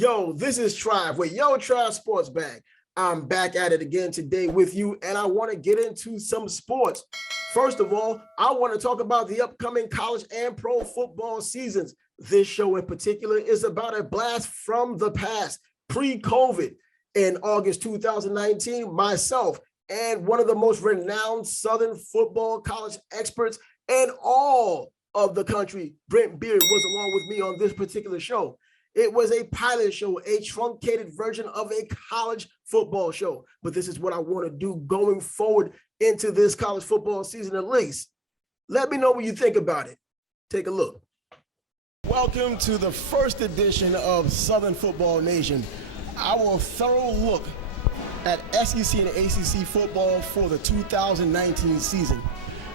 Yo, this is Tribe with Yo Tribe Sports Bag. I'm back at it again today with you, and I want to get into some sports. First of all, I want to talk about the upcoming college and pro football seasons. This show in particular is about a blast from the past, pre-COVID. In August 2019, myself and one of the most renowned Southern football college experts in all of the country, Brent Beaird, was along with me on this particular show. It was a pilot show, a truncated version of a college football show. But this is what I want to do going forward into this college football season at least. Let me know what you think about it. Take a look. Welcome to the first edition of Southern Football Nation. Our thorough look at SEC and ACC football for the 2019 season.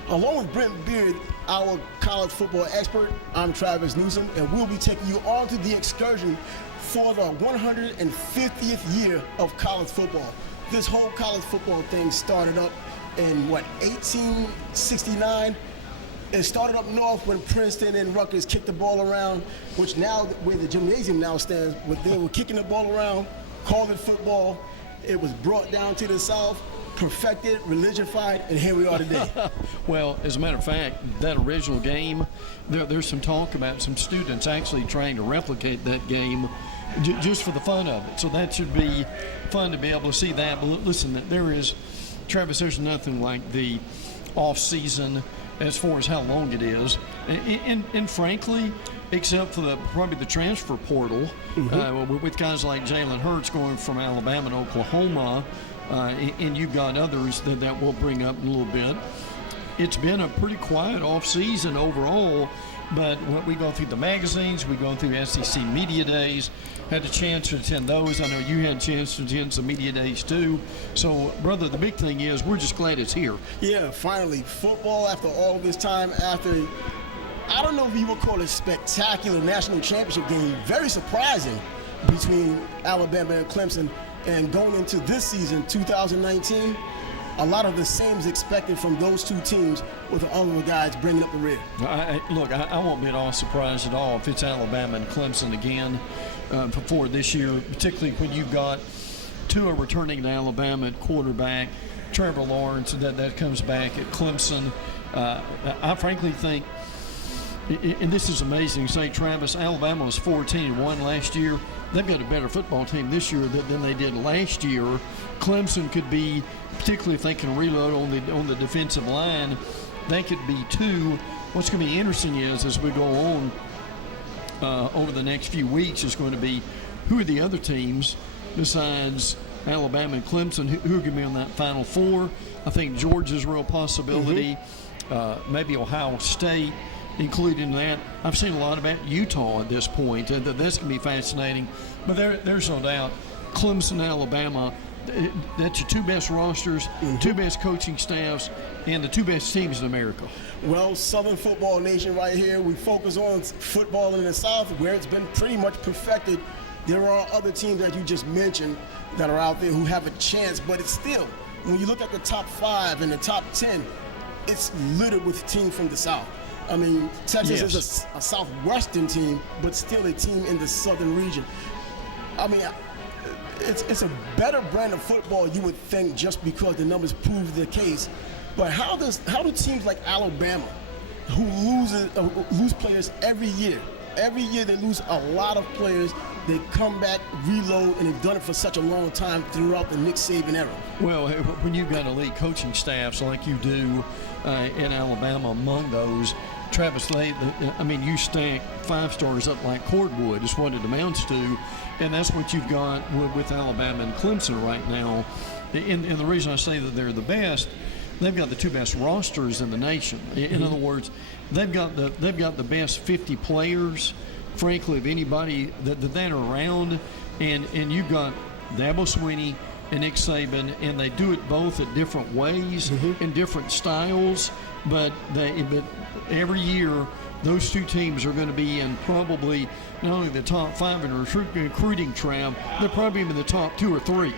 Along with Brent Beaird, our college football expert, I'm Travis Newsom, and we'll be taking you on to the excursion for the 150th year of college football. This whole college football thing started up in, 1869? It started up north when Princeton and Rutgers kicked the ball around, which now, where the gymnasium now stands, they were kicking the ball around, called it football. It was brought down to the south, perfected, religionified, and here we are today. Well, as a matter of fact, that original game, there's some talk about some students actually trying to replicate that game just for the fun of it. So that should be fun to be able to see that. But listen, Travis, there's nothing like the off-season as far as how long it is. And frankly, except for probably the transfer portal, with guys like Jalen Hurts going from Alabama to Oklahoma, and you've got others that we'll bring up in a little bit. It's been a pretty quiet off-season overall, but when we go through the magazines, we go through SEC media days, had a chance to attend those. I know you had a chance to attend some media days too. So, brother, the big thing is we're just glad it's here. Yeah, finally, football after all this time, after, I don't know if you would call it spectacular national championship game, very surprising between Alabama and Clemson. And going into this season, 2019, a lot of the same is expected from those two teams with the other guys bringing up the rear. I won't be at all surprised at all if it's Alabama and Clemson again for this year, particularly when you've got Tua returning to Alabama at quarterback, Trevor Lawrence that comes back at Clemson. I frankly think, and this is amazing, say Travis, Alabama was 14-1 last year. They've got a better football team this year than they did last year. Clemson could be, particularly if they can reload on the defensive line, they could be too. What's going to be interesting is, as we go on over the next few weeks, is going to be who are the other teams besides Alabama and Clemson who are going to be on that Final Four. I think Georgia's a real possibility, maybe Ohio State included in that. I've seen a lot about Utah at this point. That's going to be fascinating. But there's no doubt, Clemson, Alabama, that's your two best rosters, two best coaching staffs, and the two best teams in America. Well, Southern Football Nation right here, we focus on football in the South where it's been pretty much perfected. There are other teams that you just mentioned that are out there who have a chance, but it's still, when you look at the top 5 and the top 10, it's littered with teams from the South. I mean, Texas is a southwestern team, but still a team in the southern region. I mean, it's a better brand of football, you would think, just because the numbers prove the case. But how do teams like Alabama, who lose players every year they lose a lot of players, they come back, reload, and they've done it for such a long time throughout the Nick Saban era? Well, when you've got elite coaching staffs like you do in Alabama, among those, Travis, you stack 5 stars up like cordwood is what it amounts to, and that's what you've got with Alabama and Clemson right now. And the reason I say that they're the best, they've got the 2 best rosters in the nation. In other words, they've got the best 50 players, frankly, of anybody that are around, and you've got Dabo Swinney and Nick Saban, and they do it both at different ways, in different styles. but every year those two teams are going to be in probably not only the top 5 in recruiting tram, they're probably in the top 2 or 3.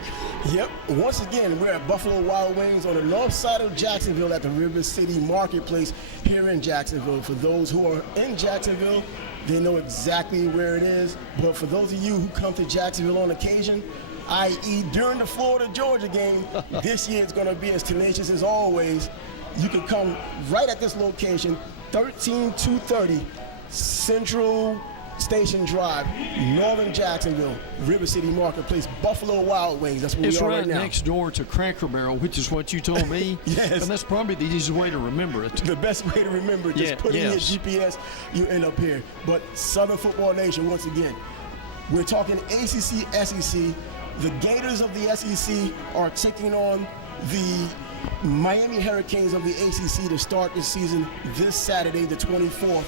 Yep. Once again, we're at Buffalo Wild Wings on the north side of Jacksonville at the River City Marketplace here in Jacksonville. For those who are in Jacksonville, they know exactly where it is. But for those of you who come to Jacksonville on occasion, i.e. during the Florida-Georgia game, this year it's going to be as tenacious as always. You can come right at this location, 13230 Central Station Drive, Northern Jacksonville, River City Marketplace, Buffalo Wild Wings. That's where we are right now. It's right next door to Cracker Barrel, which is what you told me. Yes. And that's probably the easiest way to remember it. The best way to remember it. Just put in your GPS, you end up here. But Southern Football Nation, once again, we're talking ACC, SEC. The Gators of the SEC are taking on the Miami Hurricanes of the ACC to start the season this Saturday, the 24th.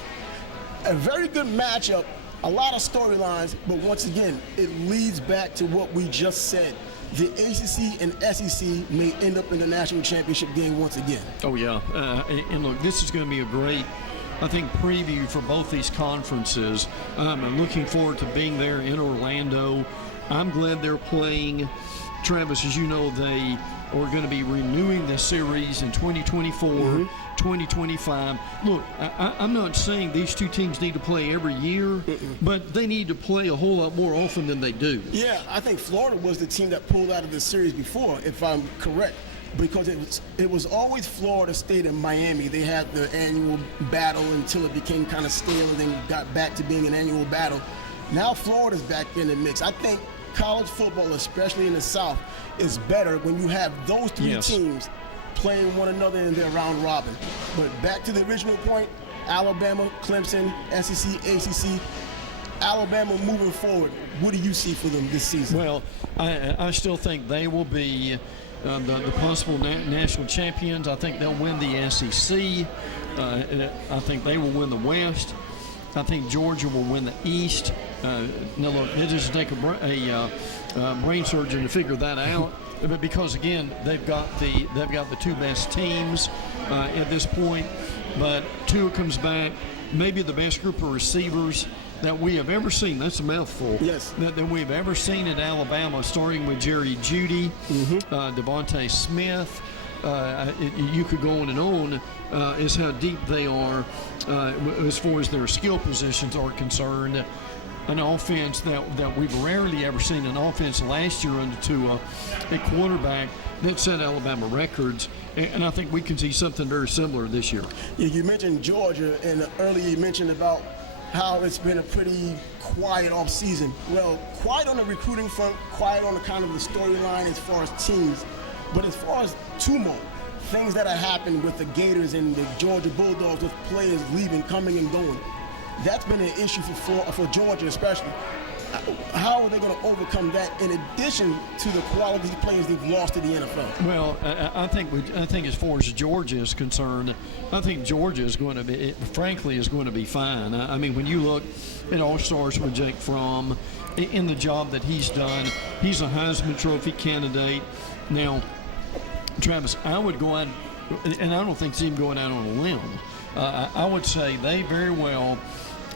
A very good matchup, a lot of storylines, but once again, it leads back to what we just said. The ACC and SEC may end up in the national championship game once again. Oh, yeah. And look, this is going to be a great, I think, preview for both these conferences. I'm looking forward to being there in Orlando. I'm glad they're playing. Travis, as you know, they are going to be renewing this series in 2024, 2025. Look, I'm not saying these two teams need to play every year, but they need to play a whole lot more often than they do. Yeah, I think Florida was the team that pulled out of the series before, if I'm correct, because it was always Florida State and Miami. They had the annual battle until it became kind of stale and then got back to being an annual battle. Now Florida's back in the mix. I think college football, especially in the South, is better when you have those three teams playing one another in their round robin. But back to the original point, Alabama, Clemson, SEC, ACC, Alabama moving forward. What do you see for them this season? Well, I still think they will be the possible national champions. I think they'll win the SEC. I think they will win the West. I think Georgia will win the East. Now, look, it doesn't take a brain surgeon to figure that out. But because again, they've got the two best teams at this point. But Tua comes back, maybe the best group of receivers that we have ever seen. That's a mouthful. Yes. That we've ever seen at Alabama, starting with Jerry Jeudy, Devontae Smith. You could go on and on is how deep they are as far as their skill positions are concerned. An offense that we've rarely ever seen, an offense last year under Tua, a quarterback that set Alabama records, and I think we can see something very similar this year. Yeah, you mentioned Georgia, and earlier you mentioned about how it's been a pretty quiet off season. Well, quiet on the recruiting front, quiet on the kind of the storyline as far as teams, but as far as tumult, things that have happened with the Gators and the Georgia Bulldogs with players leaving, coming and going, that's been an issue for Georgia especially. How are they going to overcome that in addition to the quality players they've lost to the NFL? Well, I think as far as Georgia is concerned, I think Georgia is going to be, frankly, is going to be fine. I mean, when you look at All-Stars with Jake Fromm, in the job that he's done, he's a Heisman Trophy candidate. Now, Travis, I would go out, and I don't think it's even going out on a limb. I would say they very well,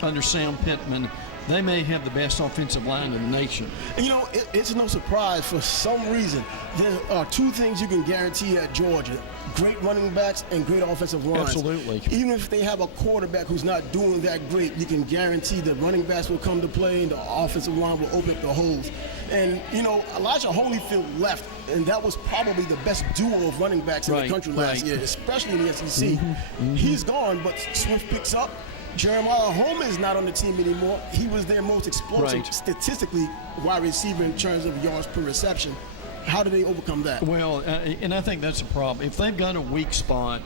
under Sam Pittman, they may have the best offensive line in the nation. And, you know, it's no surprise. For some reason, there are two things you can guarantee at Georgia: great running backs and great offensive lines. Absolutely. Even if they have a quarterback who's not doing that great, you can guarantee the running backs will come to play and the offensive line will open up the holes. And, you know, Elijah Holyfield left, and that was probably the best duo of running backs in the country last year, especially in the SEC. He's gone, but Swift picks up. Jeremiah Holman is not on the team anymore. He was their most explosive, statistically, wide receiver in terms of yards per reception. How do they overcome that? Well, and I think that's a problem. If they've got a weak spot,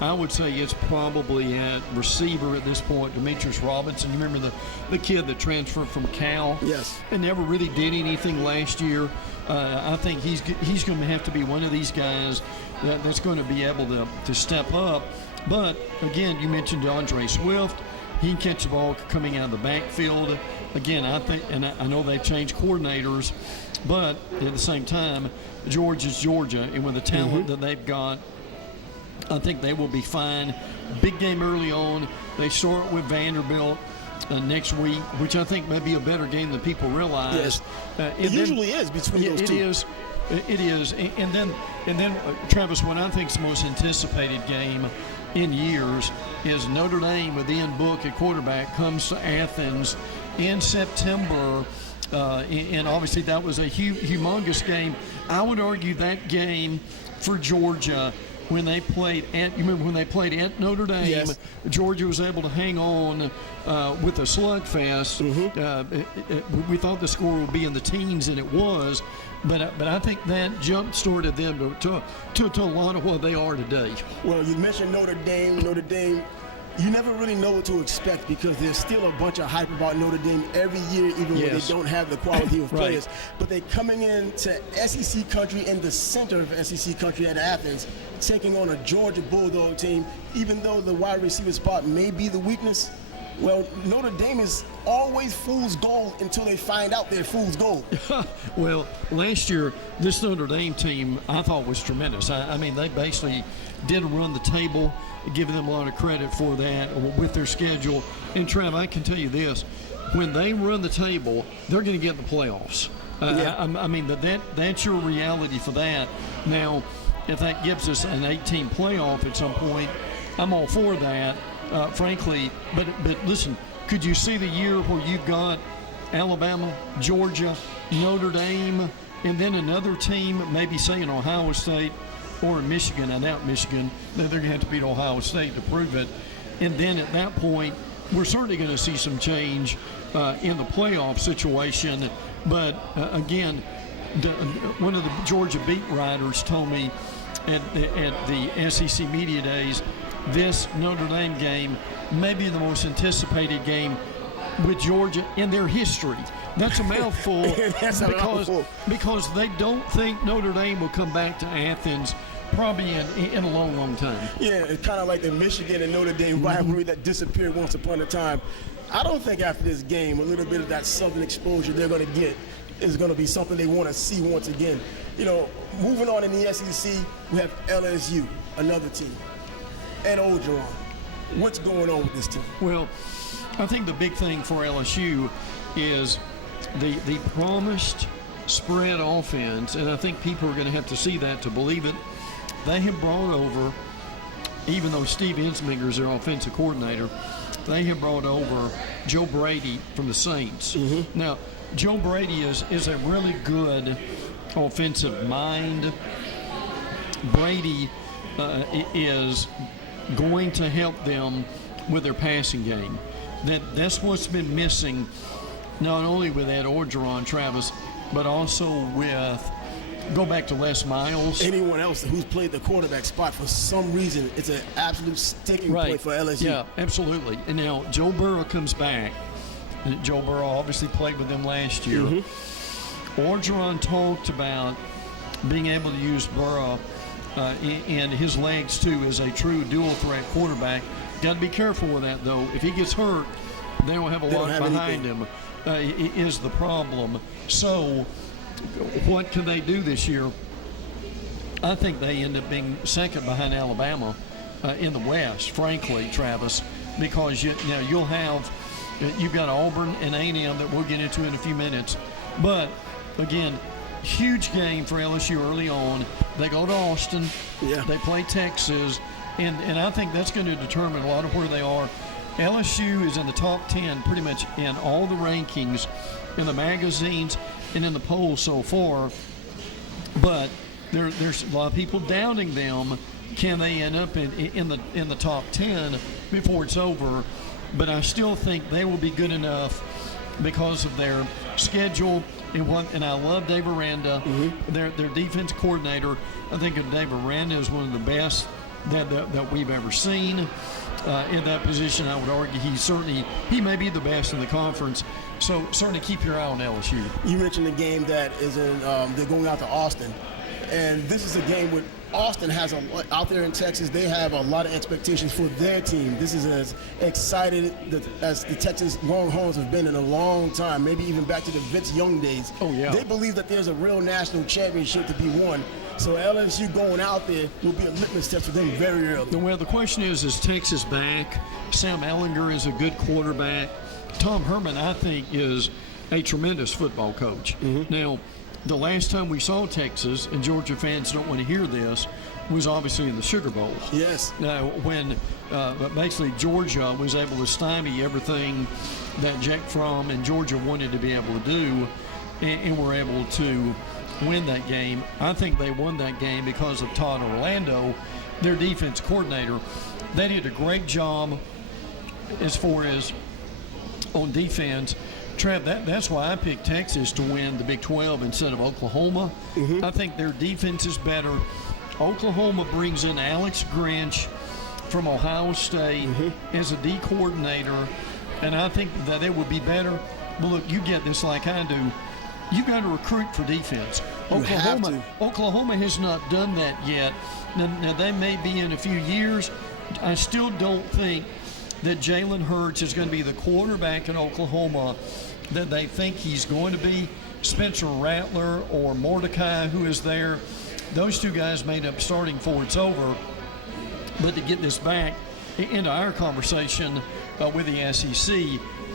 I would say it's probably at receiver at this point. Demetrius Robinson, you remember the kid that transferred from Cal? Yes. And never really did anything last year. I think he's going to have to be one of these guys that's going to be able to step up. But, again, you mentioned DeAndre Swift. He can catch the ball coming out of the backfield. Again, I think, and I know they've changed coordinators, but at the same time, Georgia's Georgia, and with the talent that they've got, I think they will be fine. Big game early on. They start with Vanderbilt next week, which I think may be a better game than people realize. Yes. It usually is between those two. It is. And then Travis, what I think is the most anticipated game in years is Notre Dame with Ian Book at quarterback comes to Athens in September. And obviously that was a humongous game. I would argue that game for Georgia when they played at Notre Dame, yes. Georgia was able to hang on with a slugfest. We thought the score would be in the teens, and it was. But I think that jump-started them to a lot of what they are today. Well, you mentioned Notre Dame. Notre Dame, you never really know what to expect because there's still a bunch of hype about Notre Dame every year, even when they don't have the quality of players. But they're coming into SEC country in the center of SEC country at Athens, taking on a Georgia Bulldog team. Even though the wide receiver spot may be the weakness, well, Notre Dame is always fool's gold until they find out they're fool's gold. Well, last year, this Notre Dame team I thought was tremendous. I mean, they basically did run the table, giving them a lot of credit for that with their schedule. And, Trav, I can tell you this. When they run the table, they're going to get in the playoffs. I mean, that's your reality for that. Now, if that gives us an 18 playoff at some point, I'm all for that. Frankly, but listen, could you see the year where you've got Alabama, Georgia, Notre Dame, and then another team, maybe say in Ohio State or in Michigan, I doubt Michigan, they're going to have to beat Ohio State to prove it. And then at that point, we're certainly going to see some change in the playoff situation. But again, one of the Georgia beat writers told me at the SEC Media Days, this Notre Dame game may be the most anticipated game with Georgia in their history. That's a mouthful. Because they don't think Notre Dame will come back to Athens probably in a long, long time. Yeah, it's kind of like the Michigan and Notre Dame rivalry that disappeared once upon a time. I don't think after this game, a little bit of that Southern exposure they're going to get is going to be something they want to see once again. You know, moving on in the SEC, we have LSU, another team. Ed Orgeron, what's going on with this team? Well, I think the big thing for LSU is the promised spread offense, and I think people are going to have to see that to believe it. They have brought over, even though Steve Ensminger is their offensive coordinator, they have brought over Joe Brady from the Saints. Now, Joe Brady is a really good offensive mind. Brady is going to help them with their passing game. That's what's been missing, not only with Ed Orgeron, Travis, but also with, go back to Les Miles. Anyone else who's played the quarterback spot, for some reason, it's an absolute sticking point for LSU. Yeah, absolutely. And now Joe Burrow comes back. Joe Burrow obviously played with them last year. Orgeron talked about being able to use Burrow and his legs too as a true dual threat quarterback. Got to be careful with that though. If he gets hurt, they don't have a lot behind him. Is the problem. So what can they do this year? I think they end up being second behind Alabama in the West, frankly, Travis, because you've got Auburn and A&M that we'll get into in a few minutes. But again, huge game for LSU early on. They go to Austin. They play Texas. And I think that's going to determine a lot of where they are. LSU is in the top 10 pretty much in all the rankings in the magazines and in the polls so far. But there's a lot of people doubting them. Can they end up in the top 10 before it's over? But I still think they will be good enough because of their schedule. And I love Dave Aranda, their defense coordinator. I think Dave Aranda is one of the best that we've ever seen in that position. I would argue he may be the best in the conference. So certainly keep your eye on LSU. You mentioned the game that is in they're going out to Austin. And this is a game where Austin has out there in Texas, they have a lot of expectations for their team. This is as excited as the Texas Longhorns have been in a long time, maybe even back to the Vince Young days. Oh, yeah. They believe that there's a real national championship to be won. So LSU going out there will be a litmus test for them very early. Well, the question is Texas back? Sam Ehlinger is a good quarterback. Tom Herman, I think, is a tremendous football coach. Now, the last time we saw Texas, and Georgia fans don't want to hear this, was obviously in the Sugar Bowl. Yes. Now, when basically Georgia was able to stymie everything that Jack Fromm and Georgia wanted to be able to do, and were able to win that game. I think they won that game because of Todd Orlando, their defense coordinator. They did a great job as far as on defense. Trav, that's why I picked Texas to win the Big 12 instead of Oklahoma. I think their defense is better. Oklahoma brings in Alex Grinch from Ohio State as a D coordinator, and I think that it would be better. But look, you get this like I do. You got to recruit for defense. Oklahoma has not done that yet. Now they may be in a few years. I still don't think that Jalen Hurts is going to be the quarterback in Oklahoma that they think he's going to be. Spencer Rattler or Mordecai, who is there, those two guys made up starting for it's over. But to get this back into our conversation with the SEC,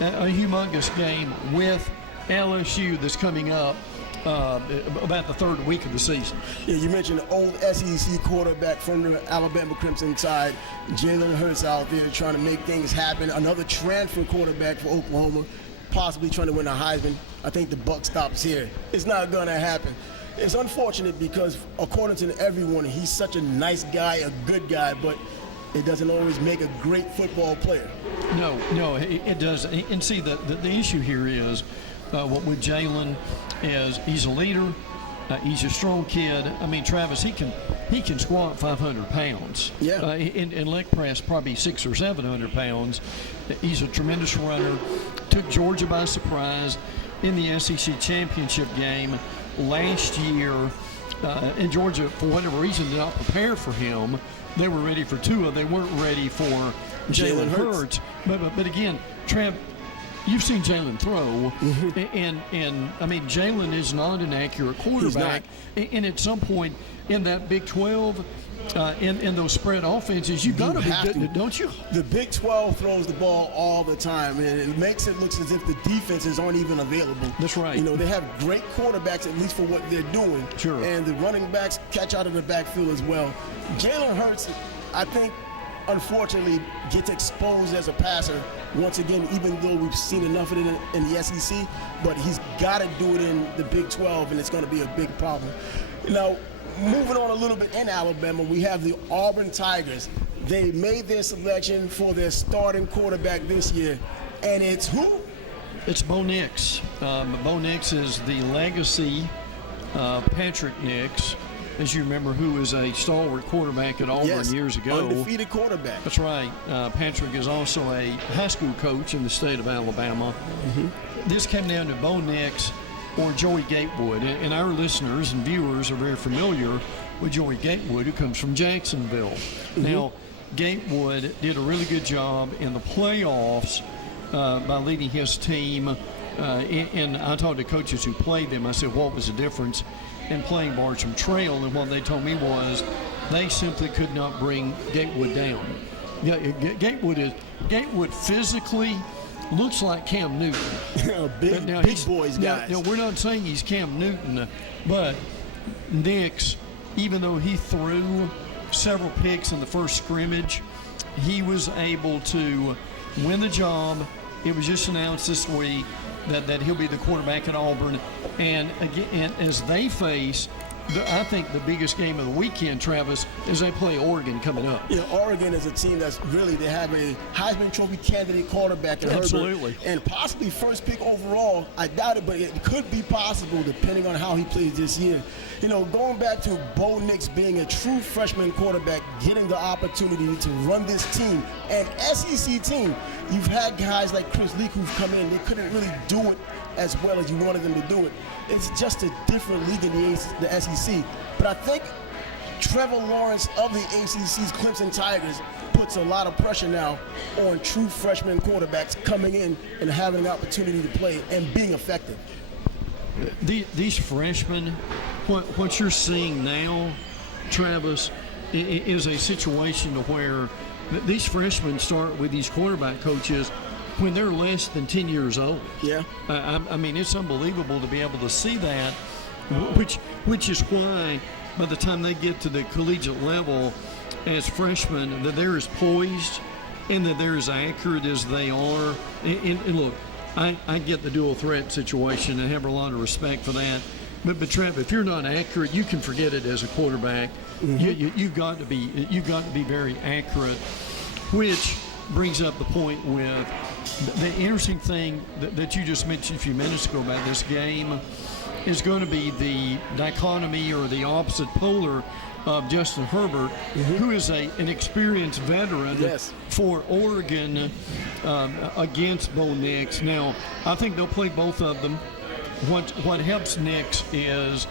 a humongous game with LSU that's coming up about the third week of the season. Yeah, you mentioned the old SEC quarterback from the Alabama Crimson side, Jalen Hurts out there trying to make things happen. Another transfer quarterback for Oklahoma, possibly trying to win a Heisman. I think the buck stops here. It's not going to happen. It's unfortunate because, according to everyone, he's such a nice guy, a good guy, but it doesn't always make a great football player. No, it does. And see, the issue here is what with Jalen is he's a leader. He's a strong kid. I mean, Travis, he can squat 500 pounds. Yeah. And leg press probably 600 or 700 pounds. He's a tremendous runner. Took Georgia by surprise in the SEC championship game last year. And Georgia, for whatever reason, did not prepare for him. They were ready for Tua. They weren't ready for Jalen Hurts. But again, Trav, you've seen Jalen throw, and I mean, Jalen is not an accurate quarterback. And at some point in that Big 12, in those spread offenses, you've got to be good, don't you? The Big 12 throws the ball all the time, and it makes it look as if the defenses aren't even available. That's right. You know, they have great quarterbacks, at least for what they're doing. Sure. And the running backs catch out of the backfield as well. Jalen Hurts, I think, unfortunately, gets exposed as a passer once again, even though we've seen enough of it in the SEC, but he's got to do it in the Big 12, and it's going to be a big problem. Now, moving on a little bit in Alabama, we have the Auburn Tigers. They made their selection for their starting quarterback this year, and it's who? It's Bo Nix. Bo Nix is the legacy Patrick Nix, as you remember, who was a stalwart quarterback at Auburn years ago. Undefeated quarterback. That's right. Patrick is also a high school coach in the state of Alabama. This came down to Bo Nix or Joey Gatewood. And our listeners and viewers are very familiar with Joey Gatewood, who comes from Jacksonville. Now, Gatewood did a really good job in the playoffs by leading his team. And I talked to coaches who played them. I said, what was the difference in playing Bartram Trail? And what they told me was they simply could not bring Gatewood down. Gatewood physically looks like Cam Newton. big boys, guys. Now, we're not saying he's Cam Newton, but Nix, even though he threw several picks in the first scrimmage, he was able to win the job. It was just announced this week that he'll be the quarterback at Auburn. And again, as they face, I think the biggest game of the weekend, Travis, is they play Oregon coming up. Yeah, Oregon is a team that's really, they have a Heisman Trophy candidate quarterback in Absolutely. Herbert, and possibly first pick overall. I doubt it, but it could be possible depending on how he plays this year. You know, going back to Bo Nix being a true freshman quarterback, getting the opportunity to run this team, an SEC team You've had guys like Chris Leak who've come in. They couldn't really do it as well as you wanted them to do it. It's just a different league in the SEC. But I think Trevor Lawrence of the ACC's Clemson Tigers puts a lot of pressure now on true freshman quarterbacks coming in and having an opportunity to play and being effective. These freshmen, what you're seeing now, Travis, is a situation to where these freshmen start with these quarterback coaches when they're less than 10 years old. Yeah. I mean, it's unbelievable to be able to see that, which is why by the time they get to the collegiate level as freshmen, that they're as poised and that they're as accurate as they are. And look, I get the dual threat situation and have a lot of respect for that. But Trev, if you're not accurate, you can forget it as a quarterback. Mm-hmm. You've got to be very accurate, which brings up the point with the interesting thing that you just mentioned a few minutes ago about this game is going to be the dichotomy or the opposite polar of Justin Herbert, who is an experienced veteran for Oregon against Bo Nix. Now, I think they'll play both of them. What helps Nix is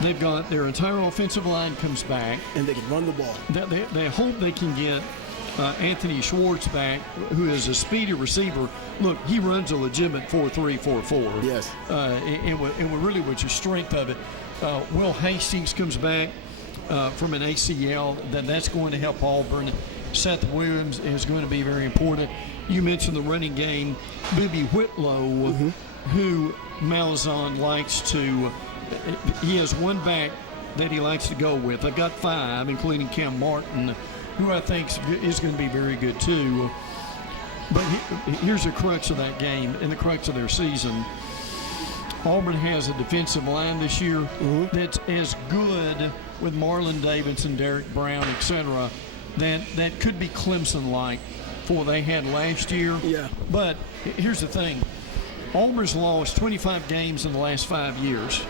they've got their entire offensive line comes back. And they can run the ball. They hope they can get Anthony Schwartz back, who is a speedy receiver. Look, he runs a legitimate 4.3, 4.4. Yes. And really what's your strength of it. Will Hastings comes back from an ACL. That's going to help Auburn. Seth Williams is going to be very important. You mentioned the running game. Booby Whitlow, who Malzahn likes to – he has one back that he likes to go with. They've got 5, including Cam Martin, who I think is going to be very good too. But here's the crux of that game and the crux of their season. Auburn has a defensive line this year that's as good with Marlon Davidson, Derek Brown, etc. That could be Clemson-like for what they had last year. Yeah. But here's the thing. Auburn's lost 25 games in the last 5 years.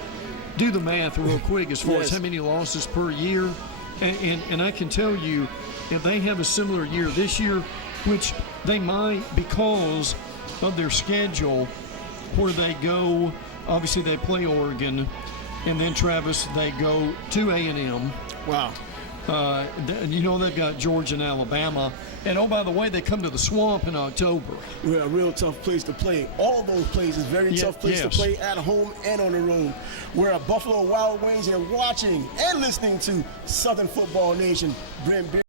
Do the math real quick as far as how many losses per year. And I can tell you, if they have a similar year this year, which they might because of their schedule, where they go, obviously they play Oregon, and then, Travis, they go to A&M. Wow. They've got Georgia and Alabama. And, oh, by the way, they come to the Swamp in October. We're a real tough place to play. All of those places, very tough place to play at home and on the road. We're at Buffalo Wild Wings and watching and listening to Southern Football Nation. Brent Beaird.